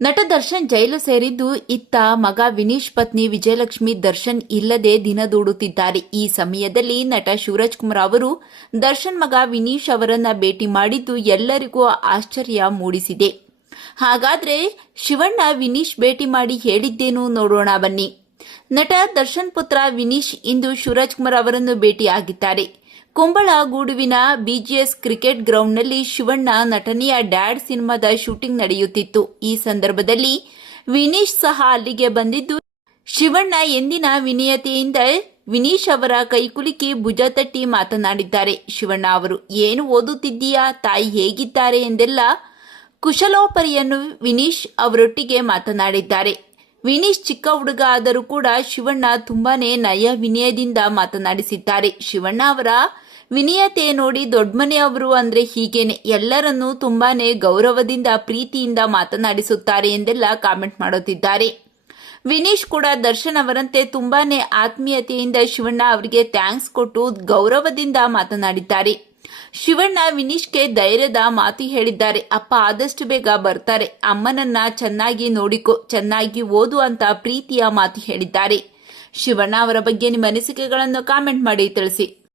ನಟ ದರ್ಶನ್ ಜೈಲು ಸೇರಿದ್ದು ಇತ್ತ ಮಗ ವಿನೀಶ್ ಪತ್ನಿ ವಿಜಯಲಕ್ಷ್ಮಿ ದರ್ಶನ್ ಇಲ್ಲದೆ ದಿನ ದೂಡುತ್ತಿದ್ದಾರೆ. ಈ ಸಮಯದಲ್ಲಿ ನಟ ಶಿವರಾಜ್ ಕುಮಾರ್ ಅವರು ದರ್ಶನ್ ಮಗ ವಿನೀಶ್ ಅವರನ್ನ ಭೇಟಿ ಮಾಡಿದ್ದು ಎಲ್ಲರಿಗೂ ಆಶ್ಚರ್ಯ ಮೂಡಿಸಿದೆ. ಹಾಗಾದ್ರೆ ಶಿವಣ್ಣ ವಿನೀಶ್ ಭೇಟಿ ಮಾಡಿ ಹೇಳಿದ್ದೇನು ನೋಡೋಣ ಬನ್ನಿ. ನಟ ದರ್ಶನ್ ಪುತ್ರ ವಿನೀಶ್ ಇಂದು ಶಿವರಾಜ್ ಕುಮಾರ್ ಅವರನ್ನು ಭೇಟಿಯಾಗಿದ್ದಾರೆ. ಕುಂಬಳಗೂಡುವಿನ ಬಿಜಿಎಸ್ ಕ್ರಿಕೆಟ್ ಗ್ರೌಂಡ್ನಲ್ಲಿ ಶಿವಣ್ಣ ನಟನೆಯ ಡ್ಯಾಡ್ ಸಿನಿಮಾದ ಶೂಟಿಂಗ್ ನಡೆಯುತ್ತಿತ್ತು. ಈ ಸಂದರ್ಭದಲ್ಲಿ ವಿನೀಶ್ ಸಹ ಅಲ್ಲಿಗೆ ಬಂದಿದ್ದು, ಶಿವಣ್ಣ ಎಂದಿನ ವಿನಯತೆಯಿಂದ ವಿನೀಶ್ ಅವರ ಕೈಕುಲುಕಿ ಭುಜ ತಟ್ಟಿ ಮಾತನಾಡಿದ್ದಾರೆ. ಶಿವಣ್ಣ ಅವರು, ಏನು ಓದುತ್ತಿದ್ದೀಯಾ? ತಾಯಿ ಹೇಗಿದ್ದಾರೆ? ಎಂದೆಲ್ಲ ಕುಶಲೋಪರಿಯನ್ನು ವಿನೀಶ್ ಅವರೊಟ್ಟಿಗೆ ಮಾತನಾಡಿದ್ದಾರೆ. ವಿನೀಶ್ ಚಿಕ್ಕ ಹುಡುಗ ಆದರೂ ಕೂಡ ಶಿವಣ್ಣ ತುಂಬಾನೇ ನಯ ವಿನಯದಿಂದ ಮಾತನಾಡಿಸಿದ್ದಾರೆ. ಶಿವಣ್ಣ ಅವರ ವಿನಯತೆ ನೋಡಿ ದೊಡ್ಡಮನೆಯವರು ಅಂದ್ರೆ ಹೀಗೇನೆ ಎಲ್ಲರನ್ನೂ ತುಂಬಾನೇ ಗೌರವದಿಂದ, ಪ್ರೀತಿಯಿಂದ ಮಾತನಾಡಿಸುತ್ತಾರೆ ಎಂದೆಲ್ಲ ಕಾಮೆಂಟ್ ಮಾಡುತ್ತಿದ್ದಾರೆ. ವಿನೀಶ್ ಕೂಡ ದರ್ಶನ್ ಅವರಂತೆ ತುಂಬಾನೇ ಆತ್ಮೀಯತೆಯಿಂದ ಶಿವಣ್ಣ ಅವರಿಗೆ ಥ್ಯಾಂಕ್ಸ್ ಕೊಟ್ಟು ಗೌರವದಿಂದ ಮಾತನಾಡಿದ್ದಾರೆ. ಶಿವಣ್ಣ ವಿನೀಶ್ಗೆ ಧೈರ್ಯದ ಮಾತು ಹೇಳಿದ್ದಾರೆ. ಅಪ್ಪ ಆದಷ್ಟು ಬೇಗ ಬರ್ತಾರೆ. ಅಮ್ಮನನ್ನ ಚೆನ್ನಾಗಿ ನೋಡಿಕೊ, ಚೆನ್ನಾಗಿ ಓದು ಅಂತ ಪ್ರೀತಿಯ ಮಾತು ಹೇಳಿದ್ದಾರೆ. ಶಿವಣ್ಣ ಅವರ ಬಗ್ಗೆ ನಿಮ್ಮ ಅನಿಸಿಕೆಗಳನ್ನು ಕಾಮೆಂಟ್ ಮಾಡಿ ತಿಳಿಸಿ.